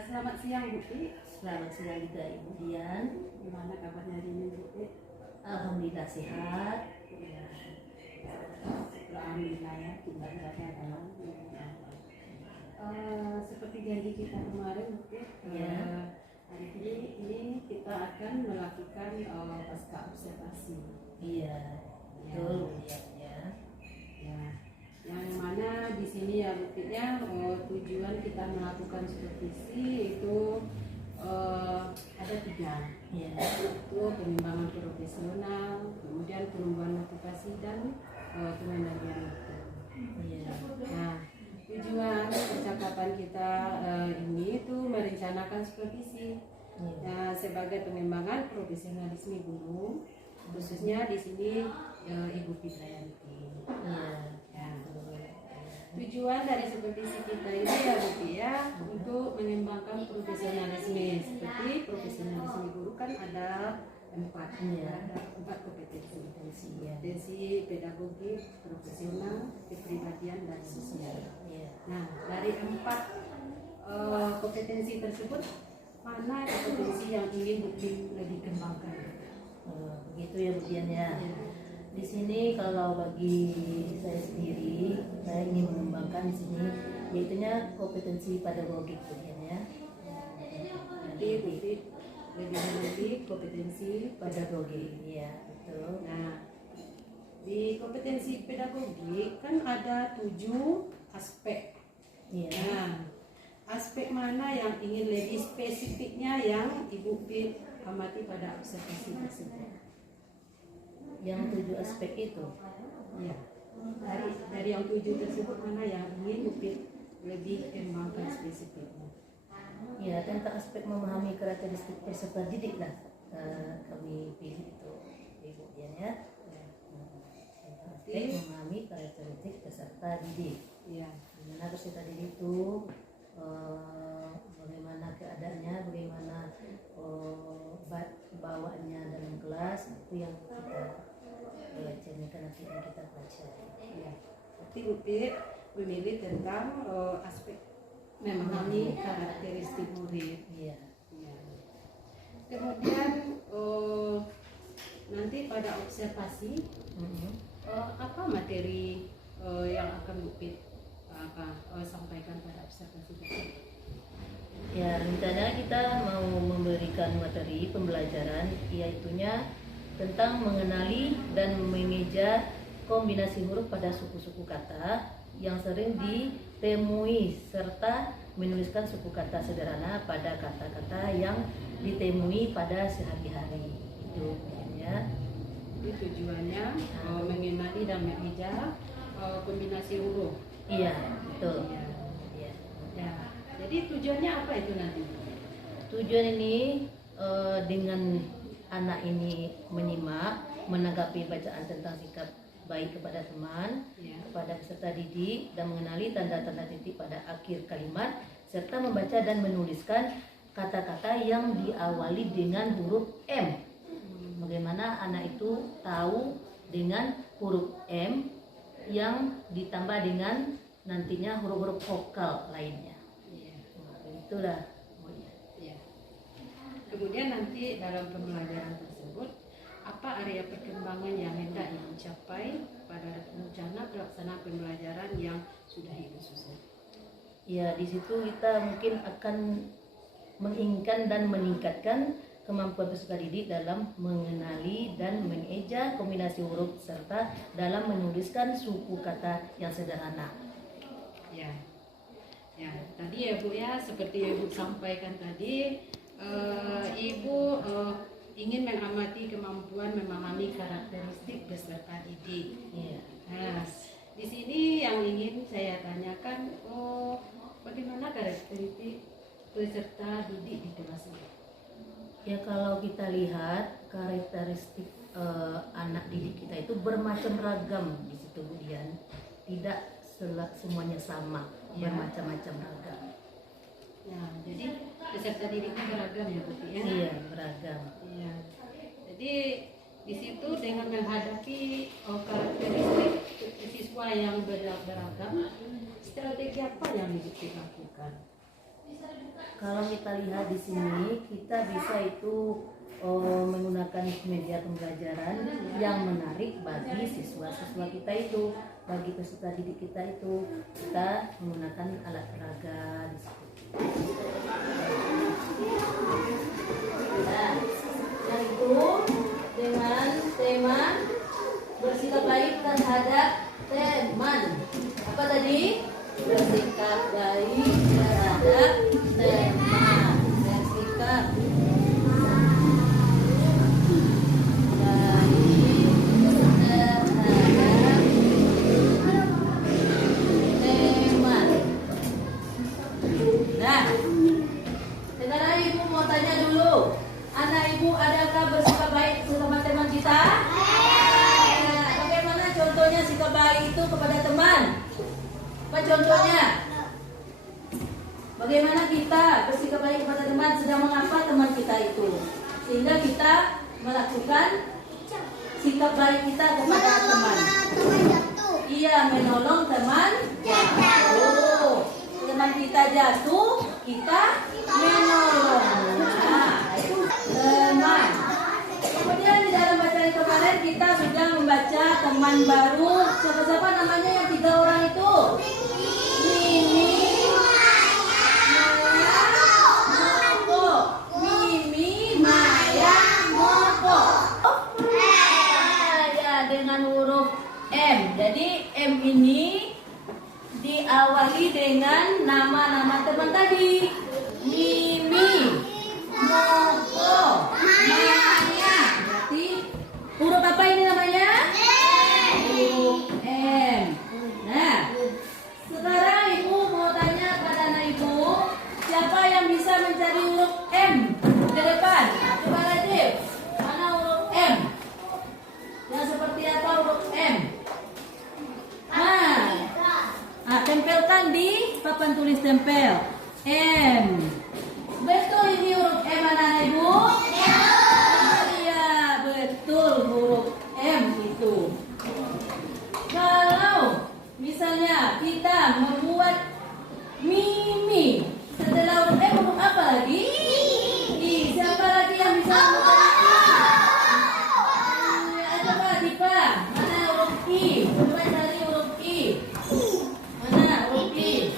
Selamat siang Bu Pi. Selamat siang juga Ibu Dian. Gimana kabarnya hari ini Bu Pi? Alhamdulillah sehat. Ya. Alhamdulillah ya, kita sehat dalam. Seperti janji kita kemarin Bu Pi, Ya. hari ini kita akan melakukan pasca observasi. Iya, betul ya. Ya. Yang mana di sini ya Bu Pi ya, tujuan kita melakukan supervisi itu ada 3. Iya. Itu pengembangan profesional, kemudian pengembangan motivasi dan pengendalian waktu. Iya. Nah, tujuan percakapan kita ini itu merencanakan supervisi. Iya. Nah, sebagai pengembangan profesionalisme guru, khususnya di sini Ibu Fitriyanti. Iya. Ya. Tujuan dari supervisi kita ini ya Bu Pi ya, untuk mengembangkan profesionalisme. Seperti profesionalisme guru kan ada 4, Iya. ada 4 kompetensi. Iya. Kompetensi pedagogik, profesional, kepribadian dan sosial. Iya. Nah, dari 4 kompetensi tersebut, mana kompetensi yang ingin Bu Pi lebih kembangkan? Begitu ya Bu Dian ya. Ya. Di sini kalau bagi saya sendiri, saya ingin mengembangkan di sini yaitunya kompetensi pedagogik Bu Dian ya. Jadi Bu Pi lebih mengerti kompetensi Pedagogik, iya betul. Nah, di kompetensi pedagogik kan ada 7 aspek. Iya. Nah, aspek mana yang ingin lebih spesifiknya yang Ibu Pi amati pada observasi tersebut? Yang 7 aspek itu. Ya, dari yang 7 tersebut mana yang ingin Ibu Pi lebih kembangkan spesifiknya? Ya, tentang aspek memahami karakteristik peserta didik lah kami pilih itu Ibu Dian ya. Tentang aspek memahami karakteristik peserta didik. Ya, Bagaimana peserta didik itu bagaimana keadaannya, bagaimana bawaannya dalam kelas, itu yang kita cerminkan nanti yang kita baca. ya. Berarti Ibu Pi memilih tentang aspek memahami karakteristik murid. Iya. Ya. Kemudian nanti pada observasi apa materi yang akan Bu Pi sampaikan pada observasi tersebut? Ya, rencana kita mau memberikan materi pembelajaran yaitunya tentang mengenali dan memeja kombinasi huruf pada suku-suku kata yang sering ditemui serta menuliskan suku kata sederhana pada kata-kata yang ditemui pada sehari-hari. Itu ya. Jadi tujuannya mengenali dan memeja kombinasi huruf. Iya, betul. Ya. Iya. Ya. Jadi tujuannya apa itu nanti? Tujuan ini dengan anak ini menyimak, menanggapi bacaan tentang sikap baik kepada teman, Ya. kepada peserta didik, dan mengenali tanda-tanda titik pada akhir kalimat, serta membaca dan menuliskan kata-kata yang diawali dengan huruf M. Bagaimana anak itu tahu dengan huruf M yang ditambah dengan nantinya huruf-huruf vokal lainnya. Ya. Nah, itulah. Ya. Kemudian nanti dalam pembelajaran tersebut apa area perkembangan yang hendak dicapai pada rencana pelaksanaan pembelajaran yang sudah Ibu susun? Ya, di situ kita mungkin akan menginginkan dan meningkatkan kemampuan peserta didik dalam mengenali dan mengeja kombinasi huruf serta dalam menuliskan suku kata yang sederhana. Ya, ya. Tadi ya Bu ya, seperti yang Ibu sampaikan tadi, Ibu ingin mengamati kemampuan memahami karakteristik peserta didik. Iya. Nah, di sini yang ingin saya tanyakan, bagaimana karakteristik peserta didik di kelas ini? Ya, kalau kita lihat karakteristik anak didik kita itu bermacam ragam di situ Bu Dian. Tidak semuanya sama, Ya. bermacam-macam ragam. Ya, jadi peserta didiknya beragam ya Bu ya? Iya, beragam. Iya. Jadi di situ dengan menghadapi karakteristik siswa yang beragam, strategi apa yang dilakukan? kalau kita lihat di sini, kita bisa itu menggunakan media pembelajaran yang menarik bagi siswa-siswa kita itu, bagi peserta didik kita itu. Kita menggunakan alat peraga di situ. Nah, yang itu dengan tema bersikap baik terhadap teman. Apa tadi? Bersikap baik terhadap teman. Bersikap contohnya, bagaimana kita bersikap baik kepada teman, sedang mengapa teman kita itu, sehingga kita melakukan sikap baik kita kepada teman. Iya, menolong teman jatuh. Teman kita jatuh, kita menolong. Nah, itu teman. Kemudian di dalam bacaan kemarin kita sudah membaca teman baru. Siapa-siapa namanya yang 3 orang itu? Mimi, Maya, Moko. Ya, dengan huruf M. Jadi M ini diawali dengan nama-nama teman tadi. Mimi, Moko, Maya. Berarti huruf apa ini namanya? Huruf M. Nah, sekarang ibu mau tanya pada anak ibu, siapa yang bisa mencari huruf M ke depan? Coba Rajib, mana huruf M? Yang seperti apa huruf M? Tempelkan di papan tulis tempel. M. Betul ini huruf M anak ibu? Iya, betul huruf M itu. Kalau misalnya kita membuat Mimi, setelah huruf M huruf apa lagi? I. Siapa lagi yang bisa membuat I? Coba Dipa, mana huruf I? Coba cari huruf I. Mana huruf I?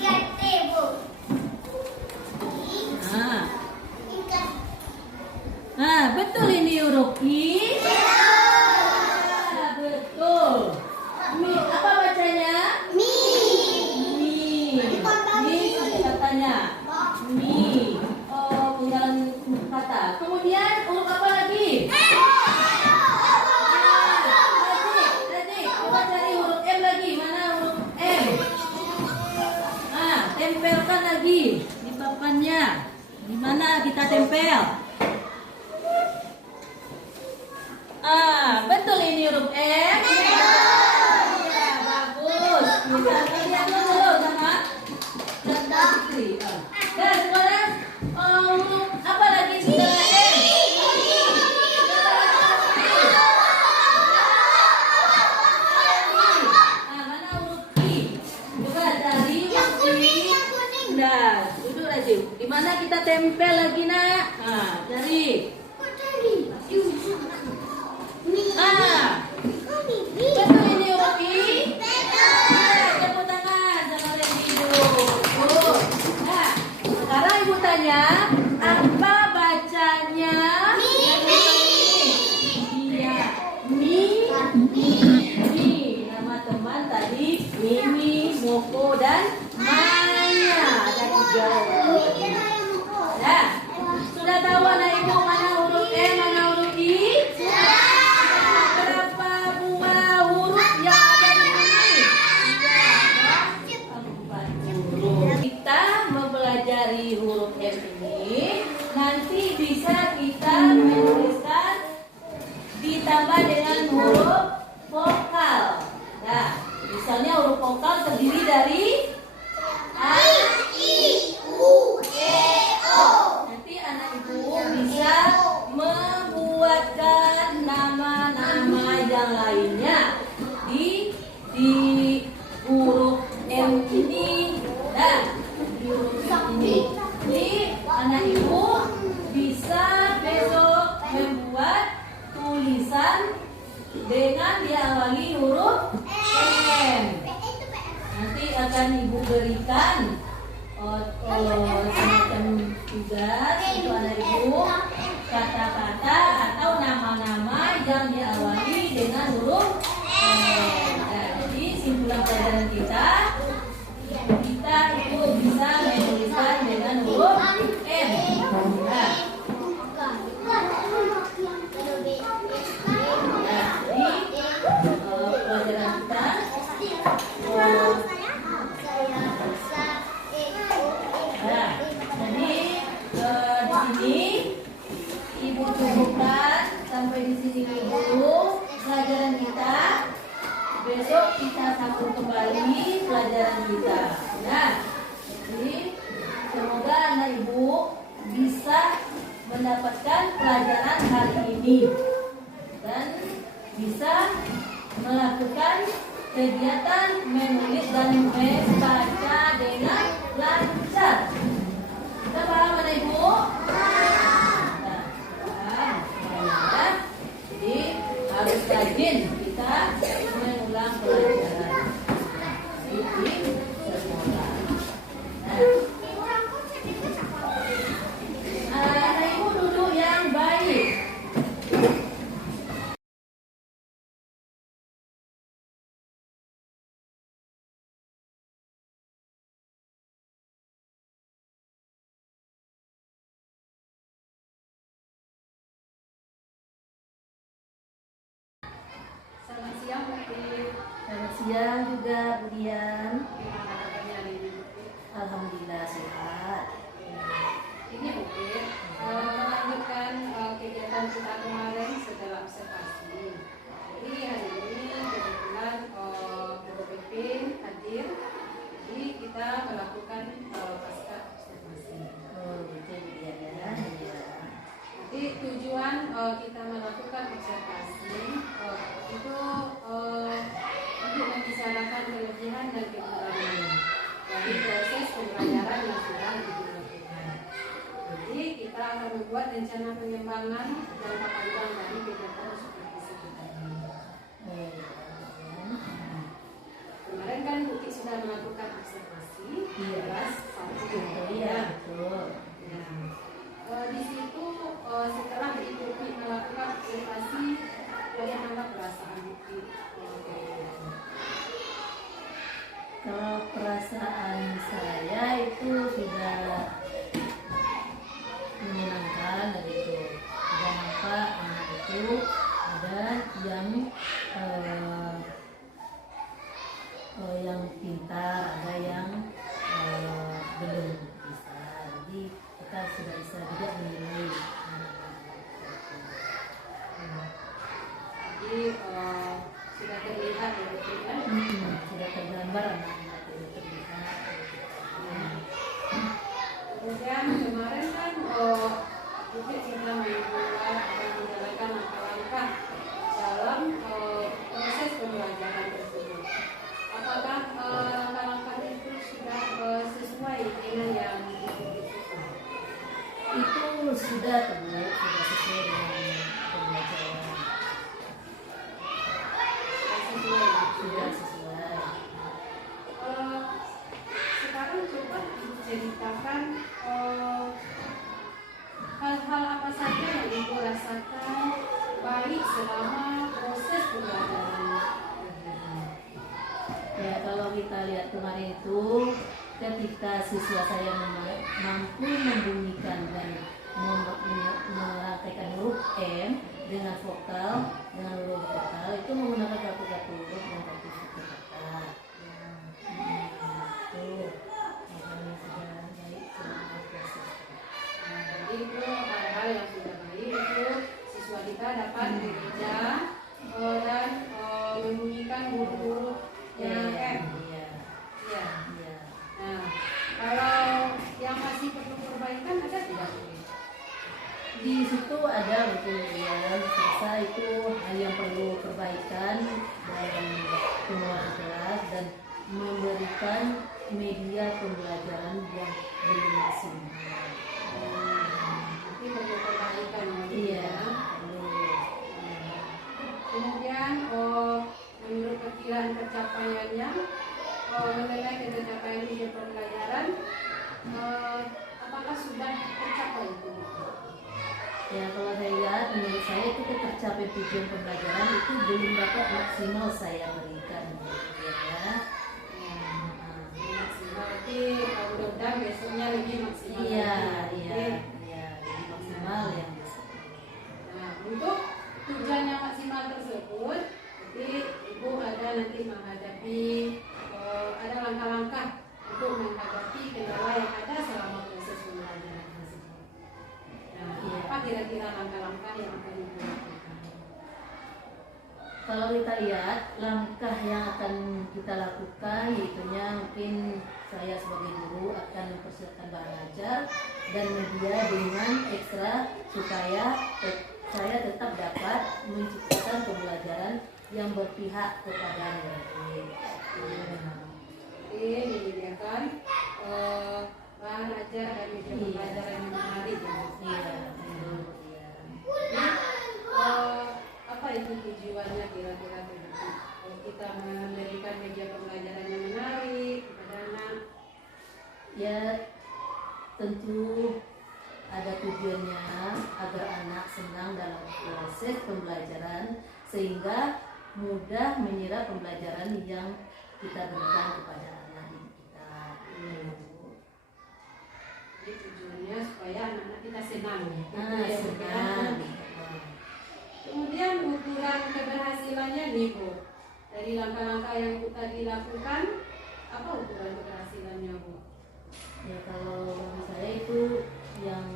Nah, betul ini huruf I. Betul. Mi, apa bacanya? Mi. Katanya. Mi. Oh, penggalan kata. Kemudian huruf apa lagi? Tadi, coba cari huruf M lagi. Mana huruf M? Nah, tempelkan lagi di papannya. Di mana kita tempel? Betul ini huruf M. Ya, bagus. Kita lihat dulu sama Tante Fitri. Dan sekarang huruf apa lagi setelah M? Mana huruf I? Coba cari huruf I. Nah, duduk aja. Di mana kita tempel lagi nak? Cari. Betul ini huruf I. Tepuk tangan sama Randy dulu. Nah, sekarang ibu tanya, apa bacanya? Iya, Mi. Nama teman tadi Mimi, Moko dan Maya. Ada 3 orang. Nah, sudah tahu anak ibu mana huruf M, mana huruf I? Mempelajari huruf M ini nanti bisa kita menuliskan ditambah dengan huruf vokal. Nah, misalnya huruf vokal terdiri dari A, I, U, E, O. Nanti anak ibu bisa membuatkan nama-nama yang lainnya di huruf M ini. Nah, ini anak ibu bisa besok membuat tulisan dengan diawali huruf M. Nanti akan ibu berikan semacam tugas untuk anak ibu, kata-kata atau nama-nama yang diawali dengan huruf M. Nah, jadi simpulan pelajaran kita itu bisa menuliskan dengan huruf M. Nah, pelajaran kita jadi di sini ibu cukupkan sampai di sini dulu pelajaran kita. Besok kita sambung kembali pelajaran kita. Nah, jadi semoga anak ibu bisa mendapatkan pelajaran hari ini dan bisa melakukan kegiatan menulis dan membaca dengan lancar. Kita paham anak ibu? Nah, paham. Jadi harus rajin kita mengulang pelajaran di sekolah. Anak ibu duduk yang baik. Selamat siang, Bu Tir. Selamat siang juga, Bu Dian. Gimana kabarnya hari ini, Bu Tir? Alhamdulillah sehat. Ini Bu Tir, melanjutkan kegiatan kita kemarin setelah observasi. Jadi hari ini kebetulan Guru Pipin hadir, jadi kita melakukan pasca observasi. Oh, gitu Bu Dian ya. Iya. Jadi tujuan kita melakukan observasi itu untuk membicarakan kelebihan dan kekurangan dari proses pembelajaran yang sudah dilakukan. Jadi kita akan membuat rencana pengembangan jangka panjang dari kegiatan supervisi kita ini. Kemarin kan Buki sudah melakukan observasi, kelas 1. Iya, betul. Ya. Di situ setelah diikuti melakukan observasi, bagaimana perasaan Buki? Kalau perasaan saya itu sudah menyenangkan dan itu sudah nampak anak itu ada yang pintar, ada yang belum bisa. Jadi kita sudah bisa juga menilai Jadi sudah terlihat ya, Buki, ya? sudah tergambar anak-anak itu terlihat. Kemudian kemarin kan Buki sudah membuat dan menjalankan langkah-langkah dalam proses pembelajaran tersebut. Apakah langkah-langkah itu sudah sesuai dengan yang dibutuhkan? Itu sudah sudah sesuai dengan pembelajaran. Sudah sesuai. Sekarang coba Ibu ceritakan hal-hal apa saja yang Ibu rasakan baik selama proses pembelajaran. Ya, kalau kita lihat kemarin itu ketika siswa saya mampu membunyikan dan melantaikan huruf M dengan vokal, dengan huruf vokal itu menggunakan kartu-kartu huruf dan kartu-kartu kata. Itu makanya sudah baik selama proses. Jadi itu hal-hal yang sudah baik itu siswa kita dapat bekerja dan membunyikan huruf-huruf yang M. Iya. Ya. Iya. Nah, kalau yang masih perlu perbaikan ada tidak? Di situ ada betul ya, rasa itu hal yang perlu perbaikan dalam pengelolaan kelas dan memberikan media pembelajaran yang belum maksimal. Ya kalau saya lihat, menurut saya itu tercapai tujuan pembelajaran itu belum dapat maksimal saya berikan, ya. Ya, maksimal. Tapi mudah-mudahan besoknya lebih maksimal. Iya, lagi. iya, Oke. iya, lebih maksimal yang bisa. Nah, untuk tujuan yang maksimal tersebut, jadi ibu ada nanti menghadapi ada langkah-langkah untuk menghadapi kendala yang ada selama proses pembelajaran tersebut. Nah, Iya. apa kira-kira langkah-langkah yang akan ibu lakukan? Kalau kita lihat langkah yang akan kita lakukan, yaitunya mungkin saya sebagai guru akan mempersiapkan bahan ajar dan media dengan ekstra supaya saya tetap dapat menciptakan pembelajaran yang berpihak kepada murid. Jadi menyediakan bahan ajar dan media pembelajaran yang menarik. Iya, betul. Iya. Jadi, apa itu tujuannya kira-kira begitu? Kalau kita memberikan media pembelajaran yang menarik kepada anak, Ya, tentu ada tujuannya agar anak senang dalam proses pembelajaran sehingga mudah menyerap pembelajaran yang kita berikan kepada anak didik kita. jadi tujuannya supaya anak-anak kita senang. Itu Nah, ya, Bu, senang. ya. Kemudian ukuran keberhasilannya nih Bu, dari langkah-langkah yang Bu tadi lakukan, apa ukuran keberhasilannya Bu? Ya kalau bagi saya itu yang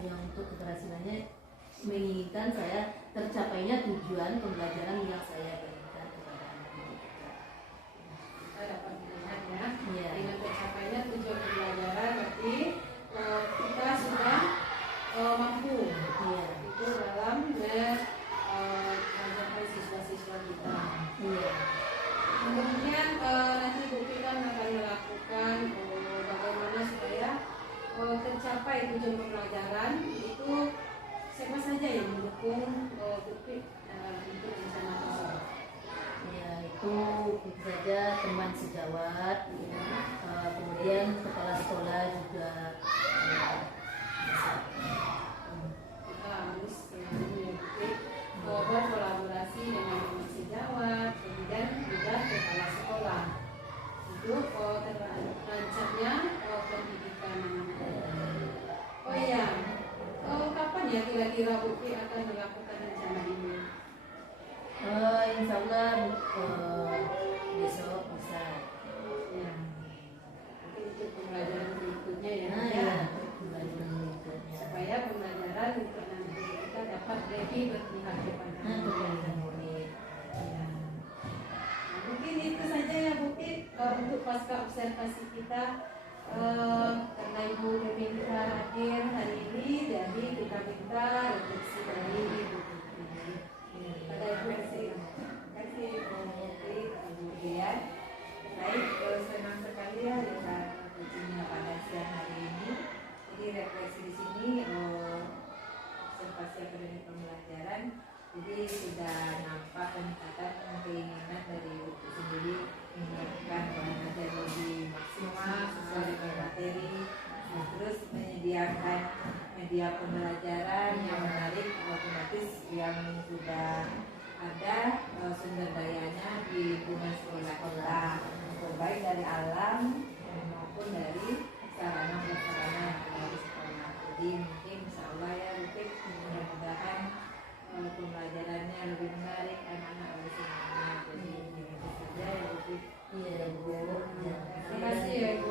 untuk keberhasilannya menginginkan saya tercapainya tujuan pembelajaran yang saya berikan kepada anak didik kita. Kita dapat melihat ya, Iya. dengan tercapainya tujuan pembelajaran berarti kita sudah mampu Iya. itu dalam mengajarkan siswa-siswa kita. Iya. Kemudian nanti Bu kita akan melakukan bagaimana supaya tercapai tujuan pembelajaran itu siapa saja yang mendukung untuk rencana tersebut. Ya, itu tentu saja teman sejawat, kemudian kepala sekolah juga. Kita harus berkolaborasi dengan teman sejawat, kemudian juga kepala sekolah. Itu terancamnya pendidikan anak-anak. Oh iya, kapan ya kira-kira Bukti akan melakukan rencana ini? Insya Allah besok bisa. Ya, mungkin untuk pembelajaran berikutnya ya. Nah, ya. ya, pembelajaran berikutnya. Supaya pembelajaran untuk nanti kita dapat lebih berpihak kepada Nah, anak. kepada murid. Ya. Nah, mungkin itu saja ya Bukti untuk pasca observasi kita. Karena Ibu meminta hadir hari ini, jadi kita minta refleksi dari Ibu Putri. Pada Ibu kasih Ibu Putri, kemudian baik, senang sekali ya dengan kuncinya pada siang hari ini. Jadi refleksi di sini observasi akademik pembelajaran. Jadi sudah nampak peningkatan keinginan dari Ibu sendiri menyiapkan bahan ajar lebih maksimal sesuai dengan materi, terus menyediakan media pembelajaran yang menarik, otomatis yang sudah ada sumber dayanya di lingkungan sekolah kita, baik dari alam maupun dari sarana prasarana yang ada di sekolah. Jadi mungkin insya Allah ya Rufik, mudah-mudahan pembelajarannya lebih menarik, anak-anak lebih semangat. Jadi itu saja ya Rufik. Iya, Ibu. Terima kasih ya Ibu.